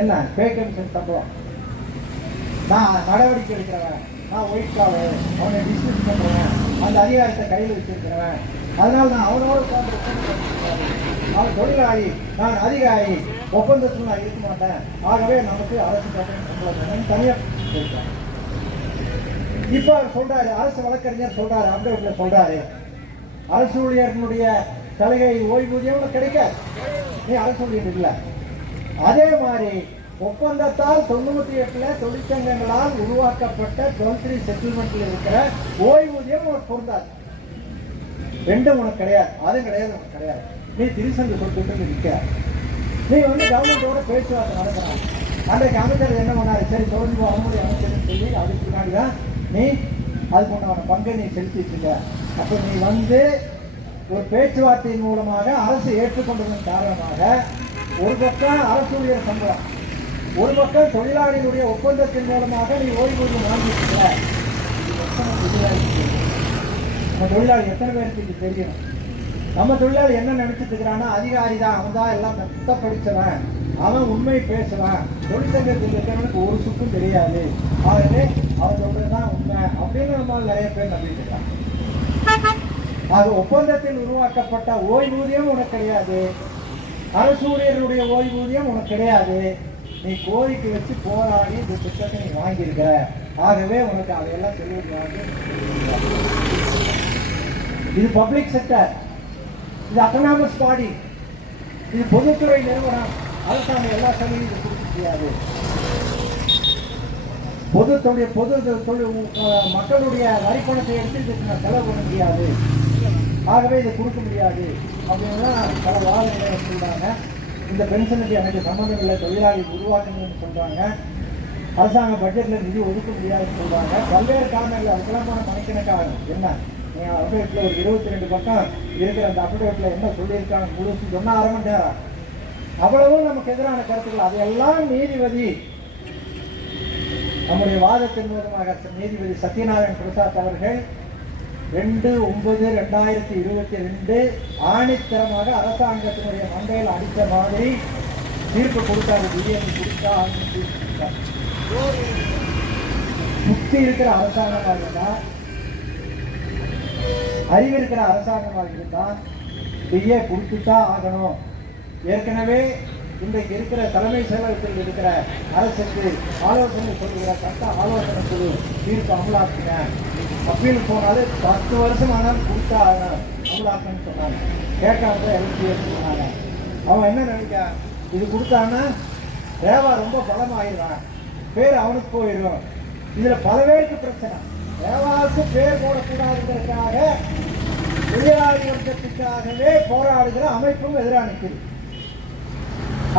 என்ன வேகன்சி சம்பளம், நான் நடவடிக்கை எடுக்கிறவன், நான் ஒயிட் காலர், அவனை டிஸ்மிஸ் பண்ணுறேன், அந்த அதிகாரத்தை கையில் வச்சிருக்கிறவன், அதனால் நான் அவனோட அவன் தொழிலாளி, நான் அதிகாரி, ஒப்பந்தத்தில் நான் இருக்க மாட்டேன், ஆகவே நமக்கு அரசு சம்பளம் தனியாக இருக்காங்க. இப்போ சொல்றாரு, அரசு வழக்கறிஞர் சொல்றாரு, அப்டேட்ல சொல்றாரு, அரசு ஊழியர்களுடைய சலுகை ஓய்வூதியம் கிடைக்காது, நீ அரசு ஊழியர் இல்லை. அதே மாதிரி ஒப்பந்தத்தால் 98 தொழிற்சங்கங்களால் உருவாக்கப்பட்ட 12 செட்டில்மெண்ட்ல இருக்கிற ஓய்வூதியம் உனக்கு பொருந்தாது. ரெண்டும் உனக்கு கிடையாது, அதுவும் கிடையாது, உனக்கு கிடையாது. நீ திருசங்க சொல்லிட்டு நிற்கிற. நீ கவர்மெண்டோட பேச்சுவார்த்தை நடக்கிறான். அன்றைக்கு அமைச்சர் என்ன பண்ணாரு, சரி தொடர்ந்து அவங்களுடைய அமைச்சர் சொல்லி அதுக்கு முன்னாடி தான் நீ அதுக்கு உண்டான பங்கை நீ செலுத்திட்டு இருக்க. அப்போ நீ ஒரு பேச்சுவார்த்தையின் மூலமாக அரசு ஏற்றுக்கொண்டதன் காரணமாக ஒரு பக்கம் அரசு ஊழியர் சம்பளம், ஒரு பக்கம் தொழிலாளிகளுடைய ஒப்பந்தத்தின் மூலமாக நீ ஓய்வூதியம் வாங்கிட்டு நம்ம தொழிலாளி எத்தனை பேருக்கு இது தெரியும்? நம்ம தொழிலாளி என்ன நினைச்சிட்டு இருக்கிறான்னா, அதிகாரி தான், அவன் தான் எல்லாம் மெத்த படிச்சவன், அவன் உண்மை பேசுவான், தொழிற்சங்கத்தில் இருக்கிறவனுக்கு ஒரு சுக்கும் தெரியாது, ஆகவே அவன் சொல்றதுதான் உண்மை அப்படின்னு நம்ம நிறைய பேர் நம்பிட்டு இருக்காங்க. அது ஒப்பந்தத்தில் உருவாக்கப்பட்ட ஓய்வூதியம் உனக்கு கிடையாது, அரசு ஊழியர்களுடைய ஓய்வூதியம் உனக்கு கிடையாது. நீ கோரிக்கை வச்சு போராடி இந்த திட்டத்தை நீ வாங்கியிருக்கிற, ஆகவே உனக்கு அதையெல்லாம் சொல்லிவிடுவாங்க. இது பப்ளிக் செக்டர், இது அட்டானமஸ் பாடி, இது பொதுத்துறை நிறுவனம், அரசாங்கம் எல்லா சலுகையும் இது கொடுக்க முடியாது. மக்களுடைய வரிப்பணத்தை எடுத்து இதுக்கு நான் செலவு பண்ண முடியாது, ஆகவே இதை கொடுக்க முடியாது அப்படின்னா பல வாதங்களை சொல்றாங்க. இந்த பென்ஷனுக்கு எனக்கு சம்மந்தம் இல்லை, தொழிலாளி உருவாக்கணும்னு சொல்றாங்க. அரசாங்க பட்ஜெட்ல நிதி ஒதுக்க முடியாதுன்னு சொல்றாங்க. பல்வேறு காரணங்கள், அதுக்கெல்லாம் மணிக்கணக்காக என்ன அப்டேட்ல ஒரு 22 பக்கம் இருக்கிற அந்த அப்டேட்ல என்ன சொல்லியிருக்காங்க முழுசு சொன்னா 1/2 மணி நேரம். அவ்வளவும் நமக்கு எதிரான கருத்துக்கள். அதையெல்லாம் நீதிபதி நம்முடைய வாதத்தின் மூலமாக நீதிபதி சத்யநாராயண் பிரசாத் அவர்கள் 2/9/2022 ஆணித்தரமாக அரசாங்கத்தினுடைய மண்டையில் அடித்த மாதிரி தீர்ப்பு கொடுத்தாரு. பிஜேபி கொடுத்தா முக்தி இருக்கிற அரசாங்கமாக இருந்தால், அறிவு இருக்கிற அரசாங்கமாக இருந்தால் பிஏ கொடுத்துதான் ஆகணும். ஏற்கனவே இன்றைக்கு இருக்கிற தலைமை செயலகத்தில் இருக்கிற அரசுக்கு ஆலோசனை சொல்லுகிற சட்ட ஆலோசனை குழு தீர்ப்பு அமலாக்குங்க, அப்பீல் போனாலே 10 வருஷம் ஆனாலும் கொடுத்தா அமலாக்குன்னு சொன்னாங்க. கேட்காம எல்பிஎஸ் சொன்னாங்க. அவன் என்ன நினைக்க, இது கொடுத்தான்னா ரேவா ரொம்ப பலமாயிடுவான், பேர் அவனுக்கு போயிடும். இதுல பல பேருக்கு பிரச்சனை. ரேவாவுக்கு பேர் போடக்கூடாதுங்கிறதுக்காக தொழிலாளி வர்க்கத்துக்காகவே போராடுகிற அமைப்பும் எதிராக நிற்குது.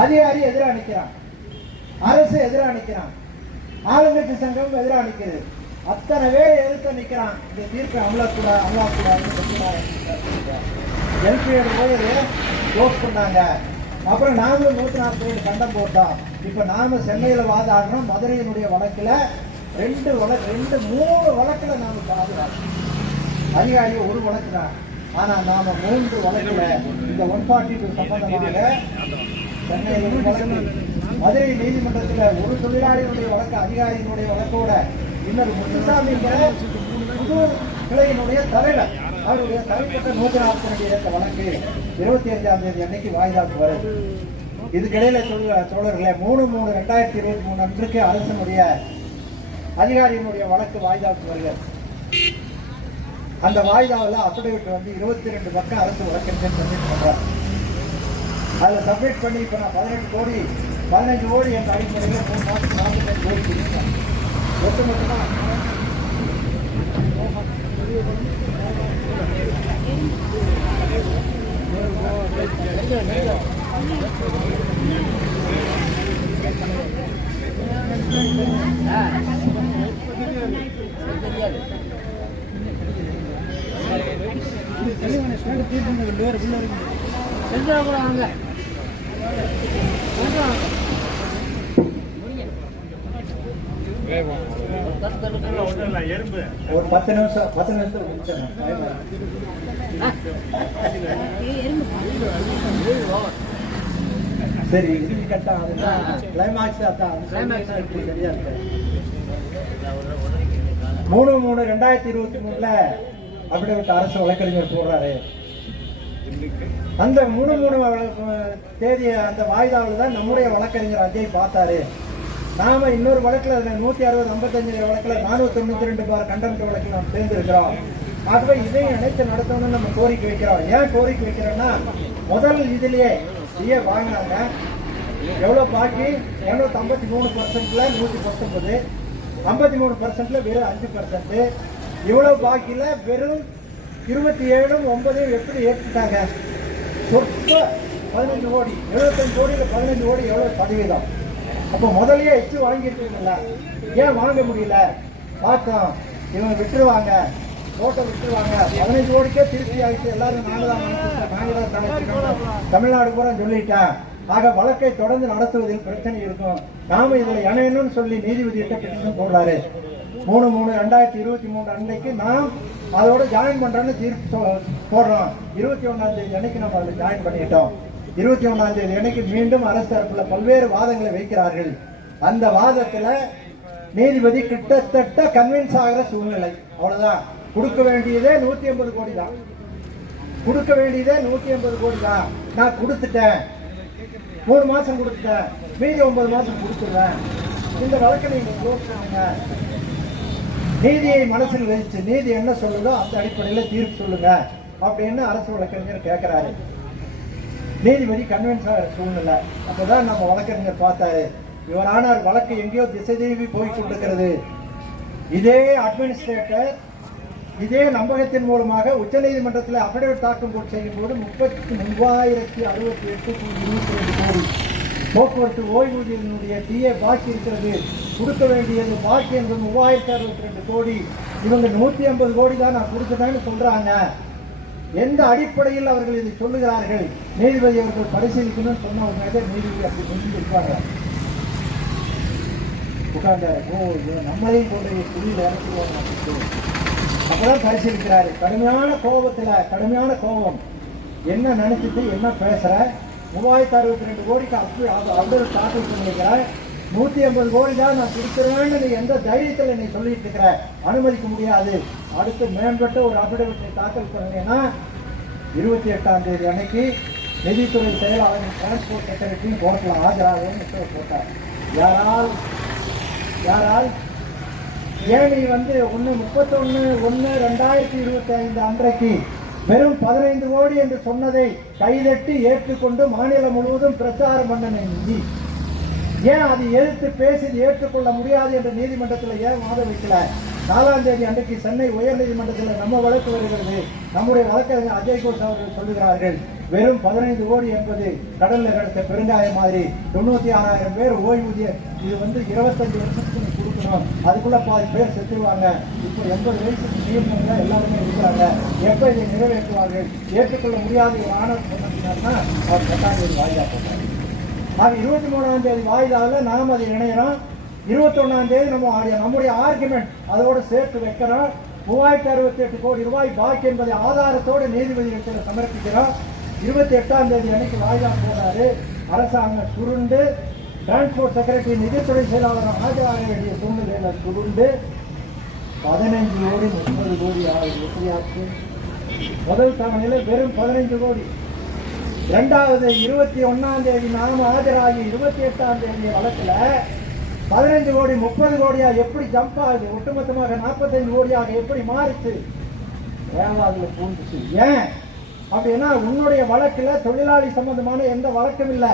அதிகாரி எதிராக நிற்கிறான், அரசு எதிராக நிற்கிறான், ஆளுங்கட்சி சங்கம் எதிராக நிற்கிறது. அத்தனை பேர் எதிர்த்து நிற்கிறான். இந்த தீர்ப்பை அமலாக்கூடாதுன்னு எல்பியோட போய் க்ளோஸ் பண்ணாங்க. அப்புறம் நாங்களும் 147 கண்டம் போட்டோம். இப்ப நாம சென்னையில வாதாடுறோம். மதுரையினுடைய வழக்குல 3 வழக்குல நாம பாதுகாப்போம். அதிகாரி ஒரு வழக்கு தான், ஆனா நாம 3 வழக்குல இந்த 142 சம்பந்தமாக சென்னையில் ஒரு வழக்கு, மதுரை நீதிமன்றத்தில் ஒரு தொழிலாளியினுடைய வழக்கு, அதிகாரியினுடைய வழக்கோட இன்னொரு முத்துசாமி புது கிளையினுடைய தலைவர், அவருடைய தனிப்பட்ட 142 வழக்கு 25ஆம் தேதி அன்னைக்கு வாய்தாக்கு வருது. இதுக்கிடையில தோழர்களே 3/3/2023 அன்றைக்கு அரசனுடைய அதிகாரியினுடைய வழக்கு வாய்தாக்கு வருகிறது. அந்த வாய்தாவில் அப்டேட் 22 பக்கம் அரசு வழக்கறிஞர் சப்மிட் பண்றார். அதில் சப்மிட் பண்ணி இப்போ நான் 18 கோடி 15 கோடி என்ற அடிப்படையில் 3 மாதத்துக்கு 45 கோடி கொடுத்தேன். ஒட்டுமொத்தமாக ஒரு 10 நிமிஷத்துல முடிச்சிடணும். சரி, இறுதி கட்டம் அதுதான், கிளைமாக்ஸ் அதான். சரியா இருக்கு. 3/3/2023 அப்படி அரசு வழக்கறிஞர் போடுறாரு. அந்த 3/3 தேதிய அந்த வாய்தாவில் தான் நம்முடைய வழக்கறிஞர் அஜய் பார்த்தாரு. நாம இன்னொரு வழக்கில் 160/55 வழக்கில் 492 பார் கண்டெம்ட் வழக்கில் நாம் சேர்ந்திருக்கிறோம். ஆகவே இதையும் இணைத்து நடத்தணும்னு நம்ம கோரிக்கை வைக்கிறோம். ஏன் கோரிக்கை வைக்கிறோம்னா, முதல் இதுலயே டிஏ வாங்கினாங்க. எவ்வளோ பாக்கி? 253%ல 119, 53%ல வெறும் 5%. இவ்வளவு பாக்கியில வெறும் 27/9 எப்படி ஏற்றுட்டாங்க? சொற்ப 15 கோடி, 75 கோடியில் 15 கோடி எவ்வளவு சதவீதம்? அப்போ முதலையே எச்சு வாங்கிட்டு ஏன் வாங்க முடியல? பார்த்தோம், இவங்க விட்டுருவாங்க, ரோட்டை விட்டுருவாங்க. 15 கோடிக்கே திருப்தி ஆகிட்டு எல்லாரும் நாங்கள் தான் தமிழ்நாடு பூரா சொல்லிட்டேன். ஆக வழக்கை தொடர்ந்து நடத்துவதில் பிரச்சனை இருக்கும். நாம இதுல இணையணும்னு சொல்லி நீதிபதியிட்ட பெட்டிஷன் போடுறாரு. 3/3/2023 அன்னைக்கு நாம் அதோட ஜாயின் பண்றோன்னு தீர்ப்பு போடுறோம். 21ஆம் தேதி அன்னைக்கு நம்ம அதில் ஜாயின் பண்ணிட்டோம். 21ஆம் தேதி அன்னைக்கு மீண்டும் அரசு தரப்புல பல்வேறு வாதங்களை வைக்கிறார்கள். அந்த வாதத்துல நீதிபதி கிட்டத்தட்ட கன்வின்ஸ் ஆகிற சூழ்நிலை. அவ்வளவுதான். கொடுக்க வேண்டியதே 180 கோடி தான். கொடுக்க வேண்டியதே 180 கோடி தான். நான் கொடுத்துட்டேன், 3 மாசம் கொடுத்துட்டேன், மீதி 9 மாசம் கொடுத்துருவேன். இந்த வழக்கை நீங்க க்ளோஸ் பண்ணுங்க. நீதியை மனசில் வைத்து நீதி என்ன சொல்லுதோ அந்த அடிப்படையில் தீர்ப்பு சொல்லுங்க அப்படின்னு அரசு வழக்கறிஞர் கேட்கிறாரு. நீதிபதி கன்வின்ஸ் ஆகிற சூழ்நிலை. அப்பதான் நம்ம வழக்கறிஞர் பார்த்தாரு, இவரானார் வழக்கு எங்கேயோ திசை திரும்பி போய் கொண்டிருக்கிறது. இதே அட்மினிஸ்ட்ரேட்டர் இதே நம்பகத்தின் மூலமாக உச்சநீதிமன்றத்தில் அபிடவிட் தாக்கல் செய்யும் போது 33,068.22 கோடி போக்குவரத்து ஓய்வூதியத்தினுடைய டிஏ பாக்கி இருக்கிறது. கொடுக்க வேண்டியது பாக்கி என்பது 3,062 கோடி. இவங்க 150 கோடி தான் நான் கொடுத்துட்டேன்னு சொல்றாங்க. எந்த அடிப்படையில் அவர்கள் இதை சொல்லுகிறார்கள்? நீதிபதி அவர்கள் பரிசீலிக்கணும்னு சொன்ன உடனே நீதிபதி அப்படி செஞ்சிருப்பாங்க. உட்கார்ந்த நம்மளையும் கொண்டு புள்ளியில் இறக்குவாங்க. அப்பதான் பரிசீலிக்கிறாரு. கடுமையான கோபத்துல, கடுமையான கோபம், என்ன நினைச்சிட்டு என்ன பேசுற? 3,062 கோடிக்கு அப்படி தாக்கல் பண்ணிருக்கிற. 150 கோடி தான் நான் கொடுத்துருவேன்னு நீ எந்த தைரியத்தில் நீ சொல்லிட்டு இருக்கிற? அனுமதிக்க முடியாது. அடுத்து மேம்பட்ட ஒரு அபிடவிட்டை தாக்கல் பண்ணீங்கன்னா 28ஆம் தேதி அன்னைக்கு நிதித்துறை செயலாளர் டிரான்ஸ்போர்ட் செக்ரட்டரியும் கோர்ட்டில் ஆஜராகன்னு உத்தரவு போட்டார். யாரால் ஏன் நீ 31/1/2025 அன்றைக்கு வெறும் 15 கோடி என்று சொன்னதை கைதட்டி ஏற்றுக்கொண்டு மாநிலம் முழுவதும் பிரச்சாரம் பண்ண நீதி ஏன் அது எதிர்த்து பேசி ஏற்றுக்கொள்ள முடியாது என்று நீதிமன்றத்தில் ஏன் வாதம் வைக்கல? 4ஆம் தேதி அன்றைக்கு சென்னை உயர்நீதிமன்றத்தில் நம்ம வழக்கு வருகிறது. நம்முடைய வழக்கறிஞர் அஜய் கோஷ் அவர்கள் சொல்லுகிறார்கள், வெறும் 15 கோடி என்பது கடல்ல கிடைத்த பெருங்காயம் மாதிரி. 96,000 பேர் ஓய்வூதியம். இது 25 வருஷத்துக்கு நீ கொடுக்கணும், அதுக்குள்ள பாதி பேர் செத்துருவாங்க. இப்போ 80 வயசுக்கு நீர்மங்க எல்லாருமே இருக்கிறாங்க. எப்ப இதை நிறைவேற்றுவார்கள்? ஏற்றுக்கொள்ள முடியாத ஒரு ஆணவம் சொன்னார்னா அவர் 8ஆம் தேதி வாய்தா போட்டார். ஆக 23ஆம் தேதி வாய்தாவில் நாம் அதை இணைகிறோம். 21ஆம் தேதி நம்முடைய ஆர்குமெண்ட் அதோடு சேர்த்து வைக்கிறோம். 3,068 கோடி ரூபாய் பாக்கி என்பதை ஆதாரத்தோடு நீதிபதிகள் சமர்ப்பிக்கிறோம். 28ஆம் தேதி அன்னைக்கு வாய்தா போறாரு. அரசாங்கம் சுருண்டு டிரான்ஸ்போர்ட் செக்ரட்டரி நிதித்துறை செயலாளர் ஆஜராக வேண்டிய சூழ்நிலையில சுருண்டு 15 கோடி 30 கோடி ஆகுது. எப்படியாச்சு? முதல் தவணையில வெறும் 15 கோடி. இரண்டாவது 21ஆம் தேதி நாம ஆஜராகி 28ஆம் தேதி வழக்குல 15 கோடி 30 கோடியா எப்படி ஜம்ப் ஆகுது? ஒட்டுமொத்தமாக 45 கோடியாக எப்படி மாறிச்சு? அதுல பூந்துச்சு. ஏன் அப்படின்னா உன்னுடைய வழக்குல தொழிலாளி சம்பந்தமான எந்த வழக்கும் இல்லை.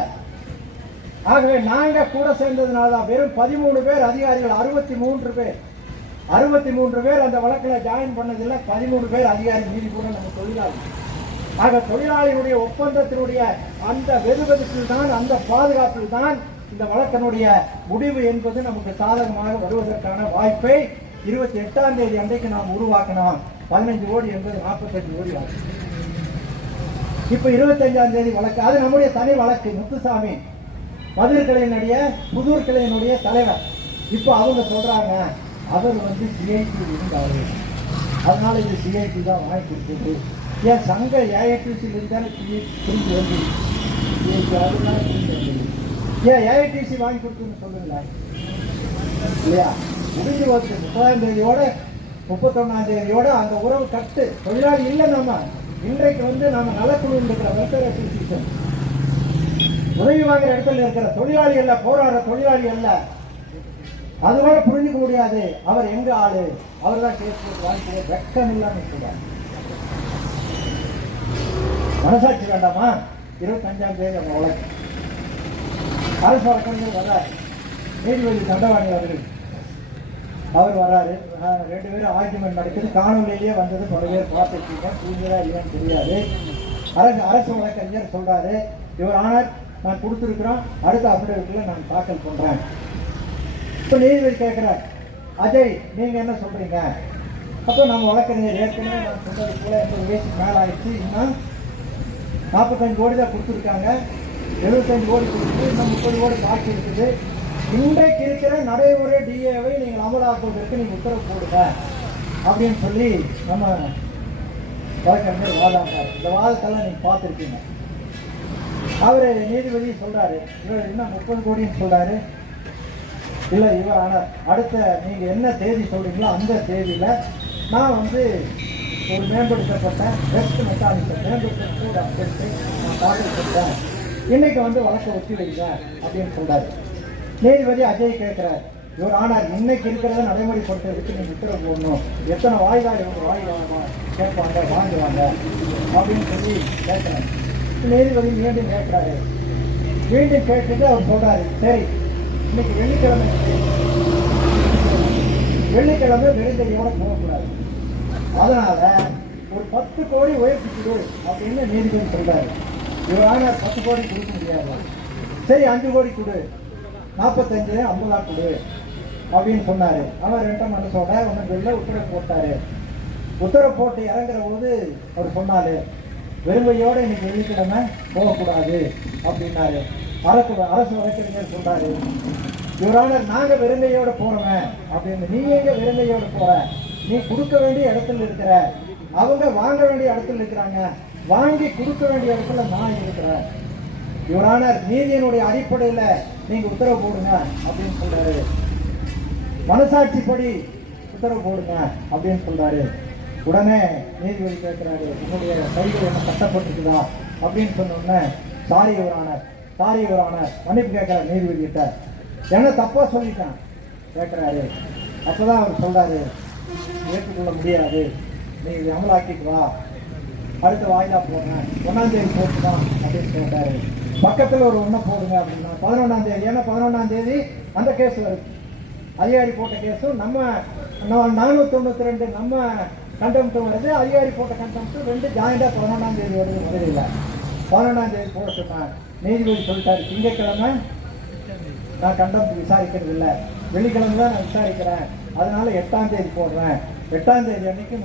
ஆகவே நாங்க கூட சேர்ந்ததுனாலதான் வெறும் 13 பேர் அதிகாரிகள், 63 பேர் அந்த வழக்குல ஜாயின் பண்ணதில்லை. 13 பேர் அதிகாரி, மீறி கூட நம்ம தொழிலாளி. ஆக தொழிலாளிகளுடைய ஒப்பந்தத்தினுடைய அந்த வெறுவெதுப்பில் தான், அந்த பாதுகாப்பில் தான் இந்த வழக்கினுடைய முடிவு என்பது நமக்கு சாதகமாக வருவதற்கான வாய்ப்பை 28ஆம் தேதி அன்றைக்கு நாம் உருவாக்கணும். 15 கோடி என்பது 45 கோடி ஆகும். இப்ப 25ஆம் தேதி வழக்கு, அது நம்முடைய தனி வழக்கு. முத்துசாமி மதுரை கிளையினுடைய புதூர் கிளையினுடைய தலைவர். இப்போ அவங்க சொல்றாங்க அவர் சிஐடி இருந்தாரு, அதனால இது சிஐடி தான் வாங்கி கொடுத்தது. ஏன் சங்க ஏஐடிசியில் இருந்தாலும் திரும்பி வந்து ஏன் ஏஐடிசி வாங்கி கொடுத்துன்னு சொல்லுங்களேன் இல்லையா? முடிஞ்சு போச்சு 30ஆம் தேதியோட 31ஆம் தேதியோட அந்த உறவு கட்டு. தொழிலாளி இல்லை. நம்ம இன்றைக்கு நம்ம நலக்குழு இருக்கிற வெல்ஃபேர் அசோசியேஷன் உதவி வாங்குற இடத்துல இருக்கிற தொழிலாளி அல்ல, போராடுற தொழிலாளி அல்ல. அதுவரை புரிஞ்சுக்க முடியாது. அவர் எங்க ஆளு, அவர் தான் கேஸ் போட்டு வாங்கி வெக்கம் இல்லாம சொல்றாரு. மனசாட்சி வேண்டாமா? 25ஆம் தேதி நம்ம வழக்கு அரசு வழக்கறிஞர் வர்றாரு, நீதிபதி தண்டவாணி அவர்கள் அவர் வர்றாரு. 2 பேரும் ஆர்குமெண்ட் நடக்குது. காணொலியிலேயே வந்தது, பல பேர் பார்த்துருக்கீங்க. தூங்குறா இல்லையான்னு தெரியாது. அரசு வழக்கறிஞர் சொல்றாரு, இவர் ஆனர் நான் கொடுத்துருக்குறோம், அடுத்த அபிடவிட்டில் நான் தாக்கல் பண்றேன். இப்போ நீதிபதி கேட்கிறார், அஜய் நீங்க என்ன சொல்றீங்க? அப்போ நம்ம வழக்கறிஞர் ஏற்கனவே நான் சொன்னது போல 80 வயசுக்கு மேலே ஆயிடுச்சு, இன்னும் 45 கோடி தான் கொடுத்துருக்காங்க, 75 கோடி கொடுத்து இன்னும் 30 கோடி பாக்கி இருக்குது. இன்றைக்கு இருக்கிற நடைமுறை டிஏவை நீங்கள் அமலாக்குவதற்கு நீங்கள் உத்தரவு போடுங்க அப்படின்னு சொல்லி நம்ம வழக்கறிஞர் வாதாடுறாரு. இந்த வாதத்தெல்லாம் நீங்க பார்த்துருக்கீங்க. அவரு நீதிபதி சொல்றாரு, இவர் இன்னும் 30 கோடின்னு சொல்றாரு. இல்லை இவர் ஆனால் அடுத்த நீங்க என்ன தேதி சொல்றீங்களோ அந்த தேதியில நான் ஒரு மேம்படுத்தப்பட்ட பெஸ்ட் மெக்கானிசம் மேம்படுத்த நான் தாக்கல் பண்ணுறேன், இன்னைக்கு வழக்கை ஒத்தி வைங்க அப்படின்னு சொல்றாரு. நீதிபதி அஜய் கேட்கிறார், இவர் ஆனால் இன்னைக்கு இருக்கிறத நடைமுறைப்படுத்துறதுக்கு நீங்க உத்தரவு போடணும், எத்தனை வாய்தா இவங்க வாய்வாங்க கேட்பாங்க வாங்குவாங்க அப்படின்னு சொல்லி கேட்கிறாரு. நீதிபதி மீண்டும் கேட்கிறாரு. மீண்டும் கேட்டுட்டு அவர் சொல்றாரு, சரி இன்னைக்கு வெள்ளிக்கிழமை வெறுங்கையோட போகக்கூடாது, அதனால ஒரு 10 கோடி உயர்த்திக்குடு அப்படின்னு நீதிபதி சொல்றாரு. இவரான 10 கோடி கொடுக்க முடியாது, சரி 5 கோடி கொடு, 45 50 கொடு அப்படின்னு சொன்னாரு. அவர் 2 மனசோட ஒன்றும் சொல்ல உத்தரவு போட்டாரு. உத்தரவு போட்டு இறங்குற போது அவர் சொன்னாரு, வெறுங்கையோட இன்னைக்கு வெள்ளிக்கிழமை போகக்கூடாது அப்படின்னாரு. அரசு வழக்கறிஞர் சொல்றாரு, இவரான நாங்க வெறுங்கையோட போறோமே அப்படின்னு. நீ எங்க வெறுங்கையோட போற? நீ கொடுக்க வேண்டிய இடத்துல இருக்கிற, அவங்க வாங்க வேண்டிய இடத்துல இருக்கிறாங்க, வாங்கி கொடுக்க வேண்டிய இடத்துல நான் இருக்கிறேன். இவரான நீதியினுடைய அடிப்படையில நீங்க உத்தரவு போடுங்க அப்படின்னு சொல்றாரு. மனசாட்சிப்படி உத்தரவு போடுங்க அப்படின்னு சொல்றாரு. உடனே நீதிபதி கேட்கிறாரு, உன்னுடைய கைகள் என்ன கட்டப்பட்டிருக்குதா அப்படின்னு சொன்ன உடனே சாரி இவரான மன்னிப்பு கேட்கிறார் நீதிபதி கிட்ட. என்ன தப்பா சொல்லிட்டான் கேட்கிறாரு. அப்பதான் அவர் சொல்றாரு, ஏற்றுக்கொள்ள முடியாது, நீ இதை அமலாக்கிட்டு வா, அடுத்த வாய்தா போடுறேன், 1ஆம் தேதி போட்டுதான் அப்படின்னு கேட்டாரு. பக்கத்துல ஒரு 1 போடுங்க அப்படின்னா 11ஆம் தேதி, ஏன்னா 11ஆம் தேதி அந்த கேஸ் வருது, அதிகாரி போட்ட கேஸும் நம்ம 492 நம்ம கண்டெம்ட்டும் வருது, அதிகாரி போட்ட கண்டெம்ட்டும் 2 ஜாயிண்டா 11ஆம் தேதி வருது. முதலில் 11ஆம் தேதி போட சொன்னான். நீதிபதி சொல்லிட்டாரு, திங்கட்கிழமை நான் கண்டெம்ட் விசாரிக்கிறது இல்லை, வெள்ளிக்கிழமை தான் நான் விசாரிக்கிறேன், அதனால 8ஆம் தேதி போடுறேன். 8ஆம் தேதி அன்னைக்கு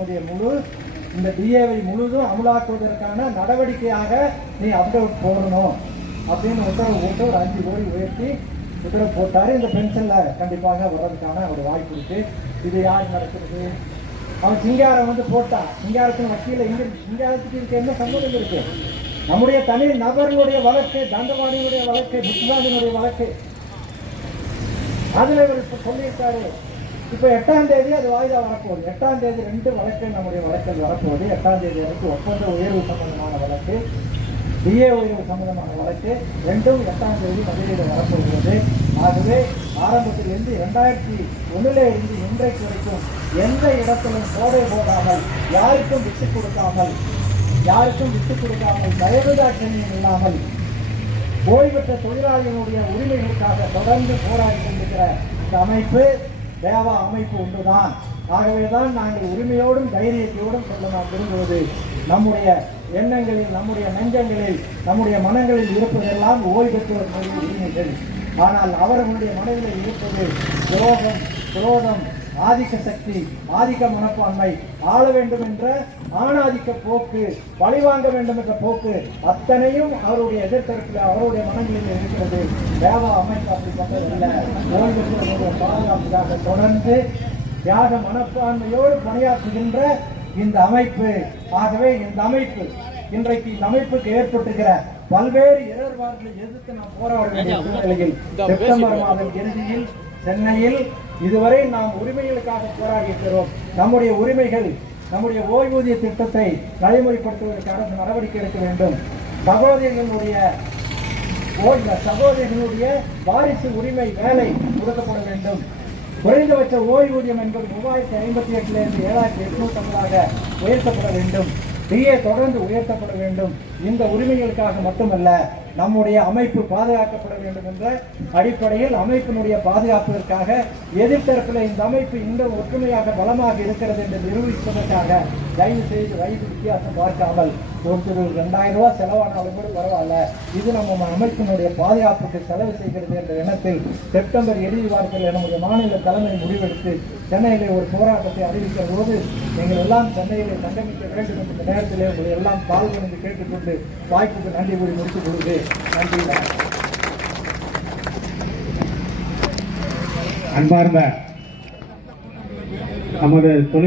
இந்த டிஏவை முழுதும் அமலாக்குவதற்கான நடவடிக்கையாக நீ அப்டேட் போடணும் அப்படின்னு உத்தரவு போட்டு ஒரு 5 கோடி உயர்த்தி உத்தரவு போட்டாரு. இந்த பென்ஷன்ல கண்டிப்பாக வர்றதுக்கான ஒரு வாய்ப்பு இருக்கு. இது யார் நடக்கிறது? அவன் சிங்காரம் போட்டான். சிங்காரத்தின் வக்கீல இங்க சிங்காரத்துக்கு இருக்க என்ன சம்பந்தம் இருக்கு? நம்முடைய தனி நபர்களுடைய வழக்கு, தண்டவாணியுடைய வழக்கு, முத்துராஜனுடைய வழக்கு, அதுல இவர் இப்ப சொல்லியிருக்காரு. இப்ப 8ஆம் தேதி அது வாய்தா வரப்போகுது. 8ஆம் தேதி 2 வழக்கு நம்முடைய வழக்கில் வரப்போகுது. 8ஆம் தேதி வரைக்கும் ஒப்பந்த உயர்வு சம்பந்தமான வழக்கு, டிஏ உயர்வு சம்பந்தமான வழக்கு, 2ம் 8ஆம் தேதி மதுரையில் வரப்போகிறது. ஆகவே ஆரம்பத்திலிருந்து 2001 இருந்து இன்றைக்கு வரைக்கும் எந்த இடத்திலும் போதை போடாமல், யாருக்கும் விட்டுக் கொடுக்காமல் தயவுதாட்சணியம் இல்லாமல் ஓய்வற்ற தொழிலாளிகளுடைய உரிமைகளுக்காக தொடர்ந்து போராடி கொண்டிருக்கிற இந்த அமைப்பு தேவா அமைப்பு ஒன்றுதான். ஆகவேதான் நாங்கள் உரிமையோடும் தைரியத்தோடும் சொல்ல நாம் விரும்புவது, நம்முடைய எண்ணங்களில், நம்முடைய நெஞ்சங்களில், நம்முடைய மனங்களில் இருப்பதெல்லாம் ஓய்வற்றவர்களுடைய உரிமைகள். ஆனால் அவர்களுடைய மனதில் இருப்பது துரோகம், குரோதம், ஆதிக்க சக்தி, ஆதிக்க மனப்பான்மை, ஆள வேண்டும் என்ற ஆணாதிக்க போக்கு, பழிவாங்க வேண்டும் என்ற போக்கு, அத்தனையும் அவருடைய எதிர்த்தரப்பில் அவருடைய மனங்களில் இருக்கிறது. தேவா அமைப்பு அப்படிப்பட்டதல்ல. ஓய்வெற்றவர்களுடைய பாதுகாப்புக்காக தொடர்ந்து தியாக மனப்பான்மையோடு பணியாற்றுகின்ற இந்த அமைப்பு. ஆகவே இந்த அமைப்பு இன்றைக்கு இந்த அமைப்புக்கு ஏற்பட்டிருக்கிற பல்வேறு இடர்பாடுகளை எதிர்த்து நாம் போராட வேண்டிய சூழ்நிலையில் செப்டம்பர் மாதம் இறுதியில் சென்னையில் இதுவரை நாம் உரிமைகளுக்காக போராடி இருக்கிறோம். நம்முடைய உரிமைகள், நம்முடைய ஓய்வூதிய திட்டத்தை நடைமுறைப்படுத்துவதற்கு அரசு நடவடிக்கை எடுக்க வேண்டும். சகோதரிகளுடைய வாரிசு உரிமை வேலை முடக்கப்பட வேண்டும். குறைந்தபட்ச ஓய்வூதியம் என்பது 3058 7850 உயர்த்தப்பட வேண்டும். டிஏ தொடர்ந்து உயர்த்தப்பட வேண்டும். இந்த உரிமைகளுக்காக மட்டுமல்ல, நம்முடைய அமைப்பு பாதுகாக்கப்பட வேண்டும் என்ற அடிப்படையில் அமைப்பினுடைய பாதுகாப்பிற்காக எதிர்த்தரப்பில் இந்த அமைப்பு இந்த ஒற்றுமையாக பலமாக இருக்கிறது என்று நிரூபிப்பதற்காக தயவு செய்து வயது வித்தியாசம் பார்க்காமல் ஒருத்தர் 2000 ரூபாய் செலவானாலும் கூட பரவாயில்ல, இது நம்ம அமைப்பினுடைய பாதுகாப்புக்கு செலவு செய்கிறது என்ற எண்ணத்தில் செப்டம்பர் இறுதி வாரத்தில் நம்முடைய மாநில தலைமை முடிவெடுத்து சென்னையிலே ஒரு போராட்டத்தை அறிவிக்கிற போது நீங்கள் எல்லாம் சென்னையிலே சங்கமிக்க வேண்டும் என்ற நேரத்திலே உங்களை எல்லாம் பால்கொண்டு கேட்டுக்கொண்டு வாய்ப்புக்கு நன்றி கூறி முடித்துக் கொள்வது. நன்றி. அன்பார்ந்த நமது தொழில்